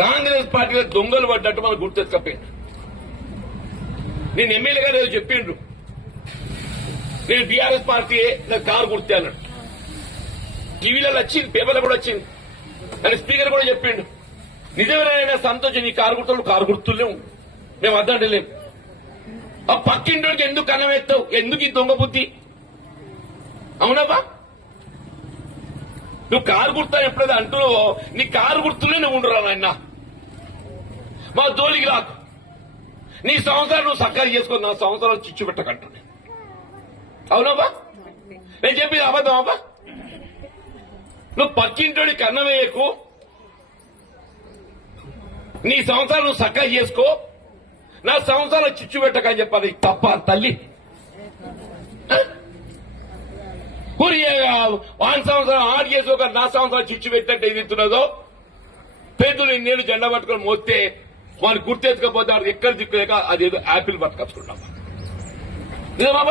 కాంగ్రెస్ పార్టీలో దొంగలు పడ్డట్టు మనకు గుర్తెచ్చుకపోయింది. నేను ఎమ్మెల్యేగా ఏదో చెప్పిండ్రు, నేను బీఆర్ఎస్ పార్టీ నాకు కారు గుర్తే అన్నాడు. టీవీలలో వచ్చింది, పేపర్లో కూడా వచ్చింది, అని స్పీకర్ కూడా చెప్పిండు. నిజమేనా సంతోషం, నీ కారు గుర్తులేము, మేము అద్దంటలేము. ఆ పక్కింటోడికి ఎందుకు కన్నమెత్తావు, ఎందుకు ఈ దొంగ బుద్ధి? అవునబ్బా, నువ్వు కారు గుర్తా ఎప్పుడైతే అంటున్నావో నీ కారు గుర్తులే నువ్వు ఉండరా నాయన. మా జోలికి రాకు, నీ సంవత్సరాలు నువ్వు సక్కగా చేసుకో, నా సంవత్సరాలు చిచ్చు పెట్టకంటున్నా. అవునబ్బా, నేను చెప్పింది అబద్ధం అబ్బా. నువ్వు పక్కింటోడి కన్నవేయకు, నీ సంవత్సరాలు నువ్వు సక్కగా చేసుకో, నా సంవత్సరాలు చిచ్చు పెట్టకని చెప్పాలి. తప్ప తల్లి వాని సంవత్సరం ఆడు చేసుకోక నా సంవత్సరాలు చిచ్చు పెట్టంటే ఇది ఇస్తున్నదో పేదలు నేను జెండా పట్టుకొని మోస్తే వాడిని గుర్తెత్తుకపోతే వాడు ఎక్కడ దిక్కులేక అదేదో యాపిల్ పట్టుకొచ్చుకుంటాం. నిజమా?